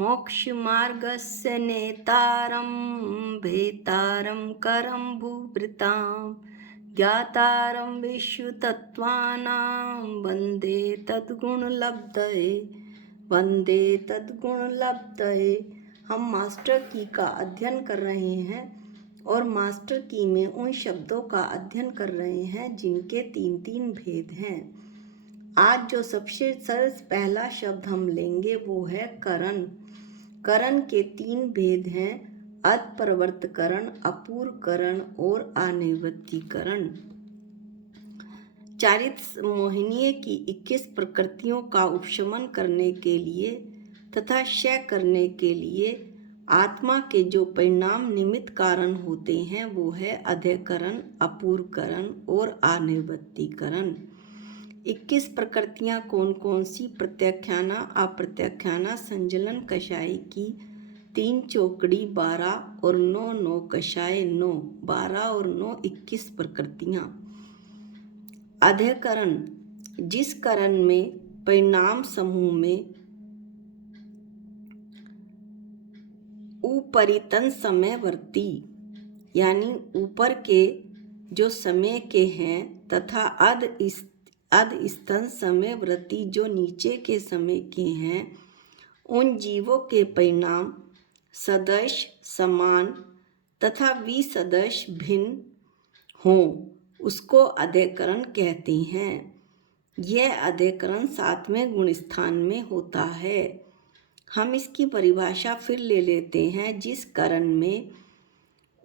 मोक्षमार्गस्य नेतारं भेतारं करं भूभृतां ज्ञातारं विश्वतत्त्वानां वन्दे तद्गुणलब्धये। हम मास्टर की का अध्ययन कर रहे हैं और मास्टर की में उन शब्दों का अध्ययन कर रहे हैं जिनके तीन तीन भेद हैं। आज जो सबसे सरल पहला शब्द हम लेंगे वो है करण। करण के तीन भेद हैं, अतप्रवर्तकरण, अपूर्वकरण और आनिवृत्तिकरण। चारित्र मोहिनीय की 21 प्रकृतियों का उपशमन करने के लिए तथा क्षय करने के लिए आत्मा के जो परिणाम निमित्त कारण होते हैं वो है अध्यकरण, अपूर्वकरण और आनिवृत्तिकरण। 21 प्रकृतियाँ कौन कौन सी? प्रत्याख्याना, अप्रत्याख्याना, संजलन, कषाय की 3 चौकड़ी 12 और 9 9 कषाय 9, 12 और 9 21 प्रकृतियाँ। अध्यकरण, जिस करण में परिणाम समूह में उपरितन समयवर्ती यानी ऊपर के जो समय के हैं तथा अधस्तन समयवर्ती जो नीचे के समय के हैं, उन जीवों के परिणाम सदृश, समान तथा विसदृश भिन्न हों, उसको अध्यकरण कहते हैं। यह अध्यकरण 7वें गुण स्थान में होता है। हम इसकी परिभाषा फिर ले लेते हैं। जिस करण में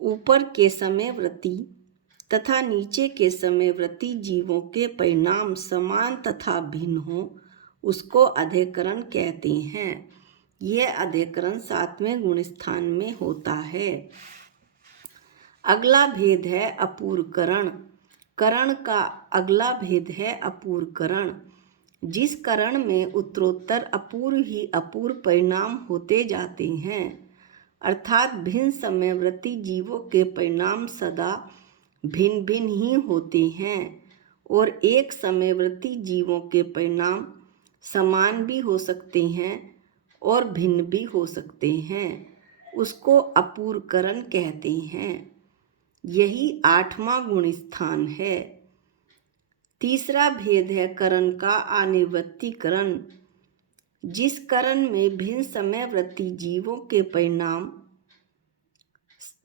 ऊपर के समयवर्ती तथा नीचे के समयवर्ती जीवों के परिणाम समान तथा भिन्न हो, उसको अध्यकरण कहते हैं। यह अध्यकरण 7वें गुण स्थान में होता है। अगला भेद है अपूर्वकरण। करण का अगला भेद है अपूर्वकरण। जिस करण में उत्तरोत्तर अपूर्व ही अपूर्व परिणाम होते जाते हैं, अर्थात भिन्न समयवर्ती जीवों के परिणाम सदा भिन्न भिन्न ही होते हैं और एक समयवर्ती जीवों के परिणाम समान भी हो सकते हैं और भिन्न भी हो सकते हैं, उसको अपूर्वकरण कहते हैं। यही 8वां गुण स्थान है। तीसरा भेद है करण का आनिवृत्तिकरण। जिस करण में भिन्न समयवर्ती जीवों के परिणाम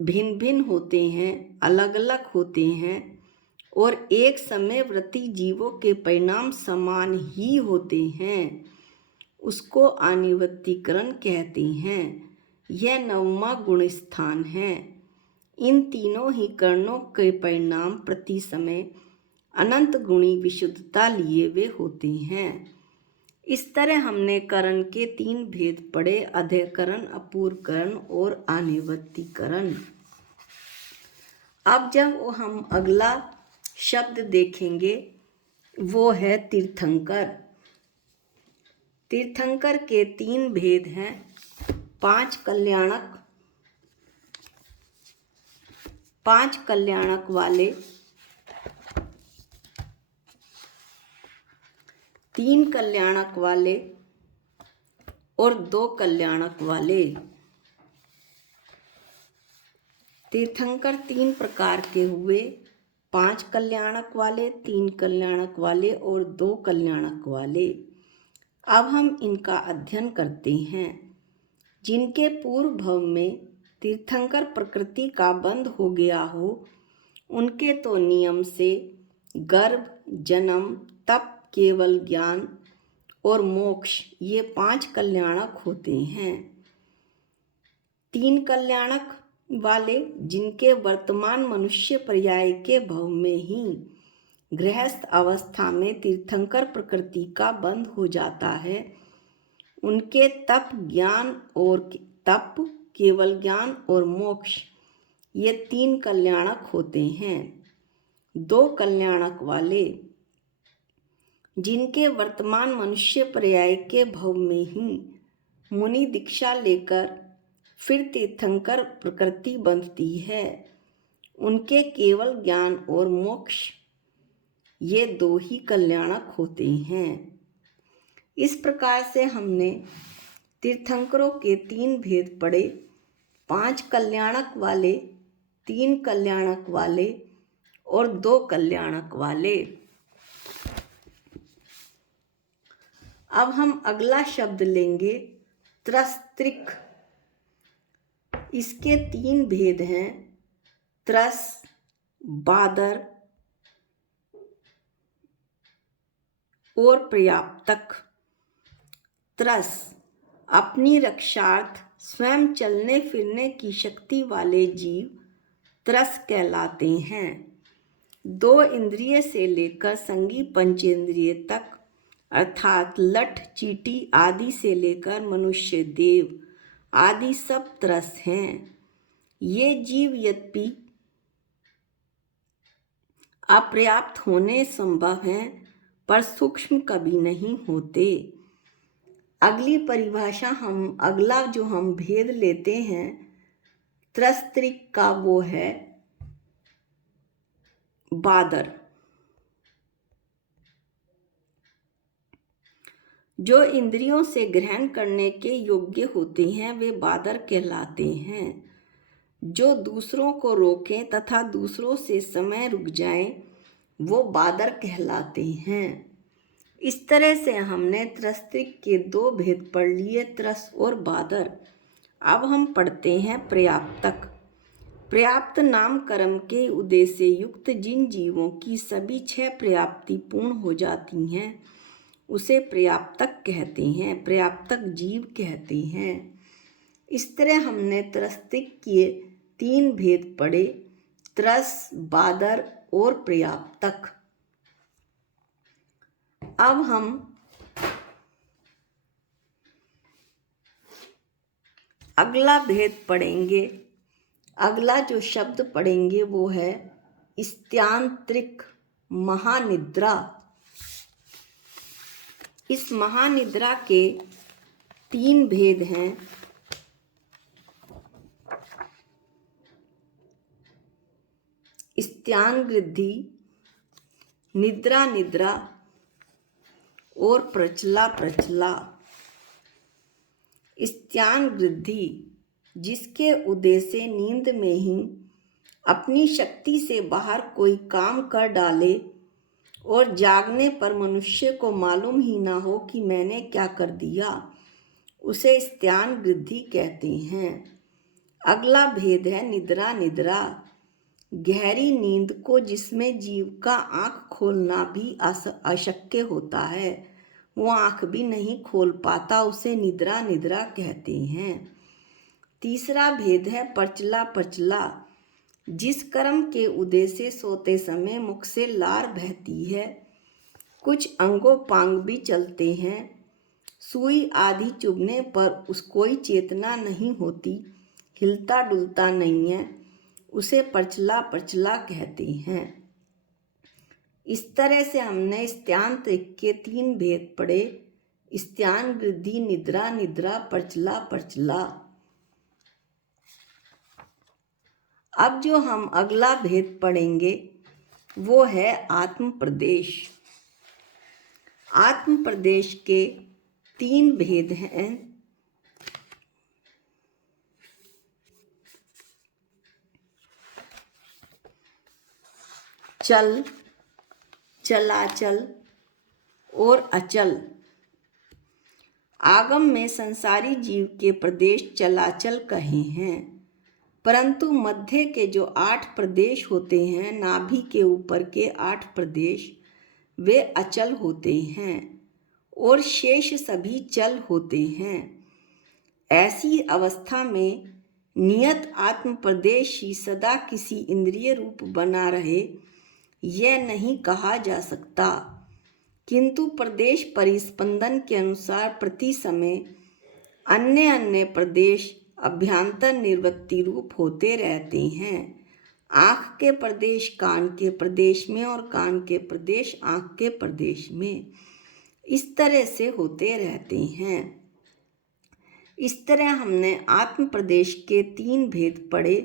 भिन्न भिन्न होते हैं, अलग अलग होते हैं और एक समयवर्ती जीवों के परिणाम समान ही होते हैं, उसको आनिवृत्तिकरण कहते हैं। यह 9वां गुण स्थान है। इन तीनों ही करणों के परिणाम प्रति समय अनंत गुणी विशुद्धता लिए वे होते हैं। इस तरह हमने करण के 3 भेद पढ़े, अध्यकरण, अपूर्वकरण और आनिवृत्तिकरण। अब जब हम अगला शब्द देखेंगे वो है तीर्थंकर। तीर्थंकर के 3 भेद हैं, 5 कल्याणक वाले, 3 कल्याणक वाले और 2 कल्याणक वाले। तीर्थंकर 3 प्रकार के हुए, 5 कल्याणक वाले, 3 कल्याणक वाले और 2 कल्याणक वाले। अब हम इनका अध्ययन करते हैं। जिनके पूर्व भव में तीर्थंकर प्रकृति का बंध हो गया हो, उनके तो नियम से गर्भ, जन्म, तप, केवल ज्ञान और मोक्ष ये 5 कल्याणक होते हैं। 3 कल्याणक वाले, जिनके वर्तमान मनुष्य पर्याय के भव में ही गृहस्थ अवस्था में तीर्थंकर प्रकृति का बंध हो जाता है, उनके तप, ज्ञान और तप, केवल ज्ञान और मोक्ष ये 3 कल्याणक होते हैं। 2 कल्याणक वाले, जिनके वर्तमान मनुष्य पर्याय के भव में ही मुनि दीक्षा लेकर फिर तीर्थंकर प्रकृति बंधती है, उनके केवल ज्ञान और मोक्ष ये 2 ही कल्याणक होते हैं। इस प्रकार से हमने तीर्थंकरों के 3 भेद पढ़े, 5 कल्याणक वाले, 3 कल्याणक वाले और 2 कल्याणक वाले। अब हम अगला शब्द लेंगे त्रस्त्रिक। इसके 3 भेद हैं, त्रस, बादर और पर्याप्तक। त्रस अपनी रक्षार्थ स्वयं चलने फिरने की शक्ति वाले जीव त्रस कहलाते हैं। 2 इंद्रिय से लेकर संगी पंचेंद्रिय तक अर्थात लठ, चींटी आदि से लेकर मनुष्य, देव आदि सब त्रस हैं। ये जीव यद्यपि अपर्याप्त होने संभव हैं पर सूक्ष्म कभी नहीं होते। अगली परिभाषा अगला जो हम भेद लेते हैं त्रस्त्रिक का, वो है बादर। जो इंद्रियों से ग्रहण करने के योग्य होते हैं वे बादर कहलाते हैं। जो दूसरों को रोकें तथा दूसरों से समय रुक जाएं, वो बादर कहलाते हैं। इस तरह से हमने त्रस्त्रिक के 2 भेद पढ़ लिए, त्रस और बादर। अब हम पढ़ते हैं पर्याप्तक। पर्याप्त नाम कर्म के उदय से युक्त जिन जीवों की सभी 6 पर्याप्ति पूर्ण हो जाती हैं उसे पर्याप्तक कहते हैं, पर्याप्तक जीव कहते हैं। इस तरह हमने त्रस्त्रिक के 3 भेद पढ़े, त्रस, बादर और पर्याप्तक। अब हम अगला भेद पढ़ेंगे। अगला जो शब्द पढ़ेंगे वो है स्त्यांत्रिक, महानिद्रा। इस महानिद्रा के 3 भेद हैं, स्त्यानगृद्धि, निद्रा निद्रा और प्रचला प्रचला। स्त्यानगृद्धि जिसके उदय से नींद में ही अपनी शक्ति से बाहर कोई काम कर डाले और जागने पर मनुष्य को मालूम ही ना हो कि मैंने क्या कर दिया, उसे स्त्यानगृद्धि कहते हैं। अगला भेद है निद्रा निद्रा। गहरी नींद को जिसमें जीव का आँख खोलना भी अशक्य होता है, वो आँख भी नहीं खोल पाता, उसे निद्रा निद्रा कहते हैं। तीसरा भेद है परचला परचला। जिस कर्म के उदय से सोते समय मुख से लार बहती है, कुछ अंगों पांग भी चलते हैं, सुई आदि चुभने पर कोई चेतना नहीं होती, हिलता डुलता नहीं है, उसे परचला परचला कहते हैं। इस तरह से हमने स्त्यांत्रिक के 3 भेद पढ़े, स्त्यानगृद्धि, निद्रा निद्रा, परचला परचला। अब जो हम अगला भेद पढ़ेंगे वो है आत्म प्रदेश। आत्म प्रदेश के 3 भेद हैं, चल, चलाचल और अचल। आगम में संसारी जीव के प्रदेश चलाचल कहे हैं, परंतु मध्य के जो 8 प्रदेश होते हैं, नाभि के ऊपर के 8 प्रदेश, वे अचल होते हैं और शेष सभी चल होते हैं। ऐसी अवस्था में नियत आत्म प्रदेश ही सदा किसी इंद्रिय रूप बना रहे, यह नहीं कहा जा सकता, किंतु प्रदेश परिस्पंदन के अनुसार प्रति समय अन्य अन्य प्रदेश अभ्यांतर निर्वृत्ति रूप होते रहते हैं। आँख के प्रदेश कान के प्रदेश में और कान के प्रदेश आँख के प्रदेश में, इस तरह से होते रहते हैं। इस तरह हमने आत्म प्रदेश के 3 भेद पढ़े,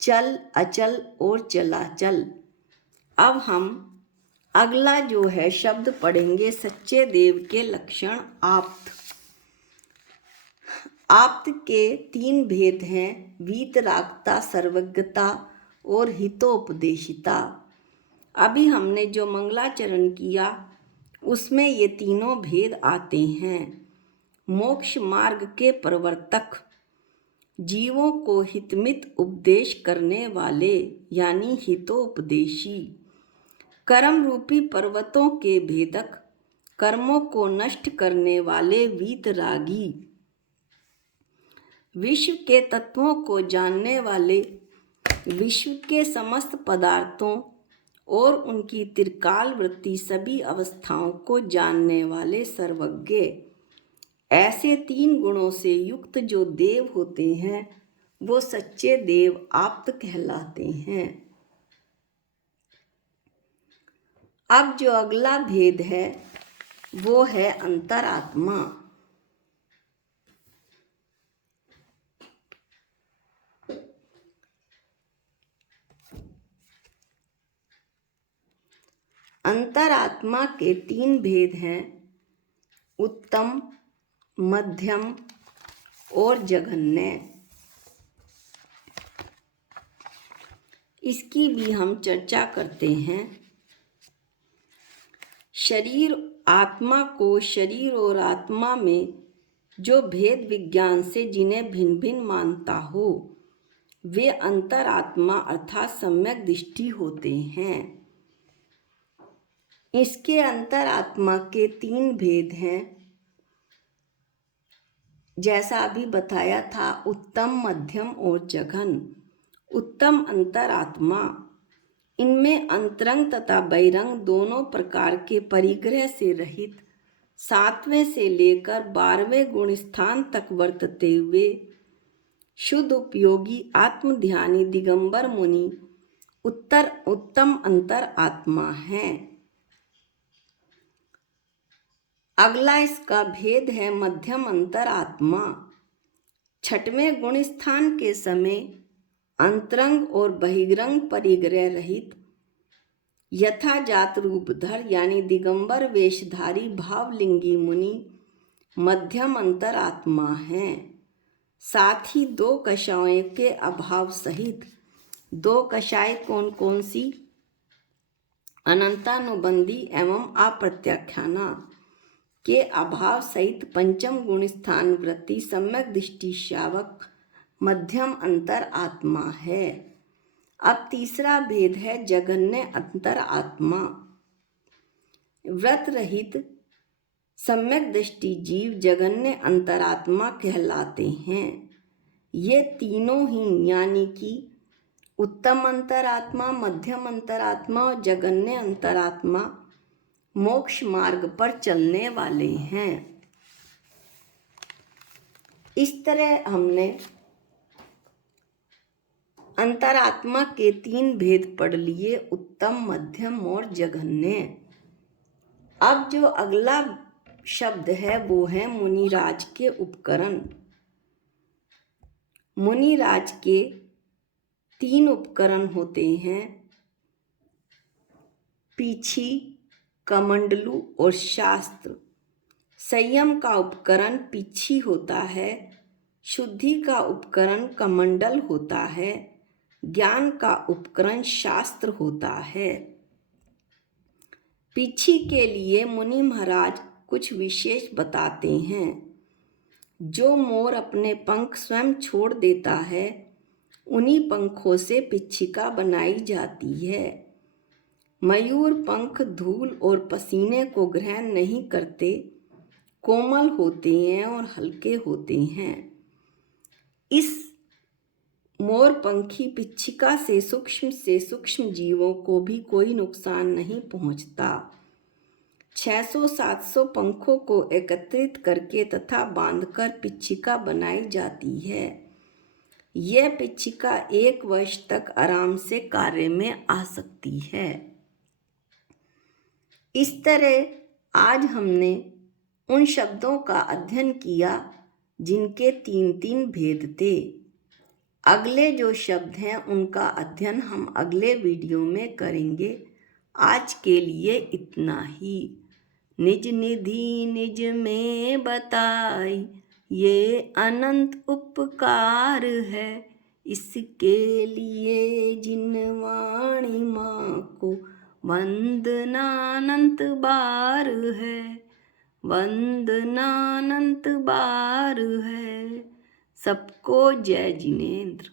चल, अचल और चलाचल। अब हम अगला जो है शब्द पढ़ेंगे सच्चे देव के लक्षण आप्त। आप्त के 3 भेद हैं, वीतरागता, सर्वज्ञता और हितोपदेशिता। अभी हमने जो मंगलाचरण किया उसमें ये तीनों भेद आते हैं। मोक्ष मार्ग के प्रवर्तक, जीवों को हितमित उपदेश करने वाले यानी हितोपदेशी, कर्म रूपी पर्वतों के भेदक, कर्मों को नष्ट करने वाले वीतरागी, विश्व के तत्वों को जानने वाले, विश्व के समस्त पदार्थों और उनकी त्रिकाल वृत्ति सभी अवस्थाओं को जानने वाले सर्वज्ञ। ऐसे 3 गुणों से युक्त जो देव होते हैं वो सच्चे देव आप्त कहलाते हैं। अब जो अगला भेद है वो है अंतरात्मा। अंतरात्मा के 3 भेद हैं, उत्तम, मध्यम और जघन्य। इसकी भी हम चर्चा करते हैं। शरीर आत्मा को शरीर और आत्मा में जो भेद विज्ञान से जिन्हें भिन्न भिन्न मानता हो वे अंतरात्मा अर्थात सम्यक दृष्टि होते हैं। इसके अंतरात्मा के 3 भेद हैं, जैसा अभी बताया था, उत्तम, मध्यम और जघन। उत्तम अंतरात्मा, इनमें अंतरंग तथा बहिरंग दोनों प्रकार के परिग्रह से रहित 7वें से लेकर 12वें गुण स्थान तक वर्तते हुए शुद्ध उपयोगी आत्मध्यानी दिगंबर मुनि उत्तम अंतरात्मा हैं। अगला इसका भेद है मध्यम अंतरात्मा। 6वें गुण स्थान के समय अंतरंग और बहिरंग परिग्रह रहित यथा जात रूपधर यानी दिगंबर वेशधारी भावलिंगी मुनि मध्यम अंतरात्मा हैं। साथ ही 2 कषायों के अभाव सहित 2 कषाय कौन कौन सी? अनंतानुबंधी एवं अप्रत्याख्याना के अभाव सहित पंचम गुण स्थान वृत्ति सम्यक दृष्टि शावक मध्यम अंतरात्मा है। अब तीसरा भेद है जघन्य अंतरात्मा। व्रत रहित सम्यक दृष्टि जीव जघन्य अंतरात्मा कहलाते हैं। ये तीनों ही यानी कि उत्तम अंतरात्मा, मध्यम अंतरात्मा और जघन्य अंतरात्मा मोक्ष मार्ग पर चलने वाले हैं। इस तरह हमने अंतरात्मा के 3 भेद पढ़ लिए, उत्तम, मध्यम और जघन्य। अब जो अगला शब्द है वो है मुनिराज के उपकरण। मुनिराज के 3 उपकरण होते हैं, पीछी, कमंडलू और शास्त्र। संयम का उपकरण पीछी होता है, शुद्धि का उपकरण कमंडल होता है, ज्ञान का उपकरण शास्त्र होता है। पीछी के लिए मुनि महाराज कुछ विशेष बताते हैं। जो मोर अपने पंख स्वयं छोड़ देता है उन्हीं पंखों से पिच्छिका बनाई जाती है। मयूर पंख धूल और पसीने को ग्रहण नहीं करते, कोमल होते हैं और हल्के होते हैं। इस मोरपंखी पिच्छिका से सूक्ष्म जीवों को भी कोई नुकसान नहीं पहुंचता। 600-700 पंखों को एकत्रित करके तथा बांधकर पिच्छिका बनाई जाती है। यह पिच्छिका 1 वर्ष तक आराम से कार्य में आ सकती है। इस तरह आज हमने उन शब्दों का अध्ययन किया जिनके 3 भेद थे। अगले जो शब्द हैं उनका अध्ययन हम अगले वीडियो में करेंगे। आज के लिए इतना ही। निज निधि निज में बताई, ये अनंत उपकार है, इसके लिए जिन वाणी माँ को वंदनानंत बार है, वंदनानंत बार है। सबको जय जिनेंद्र।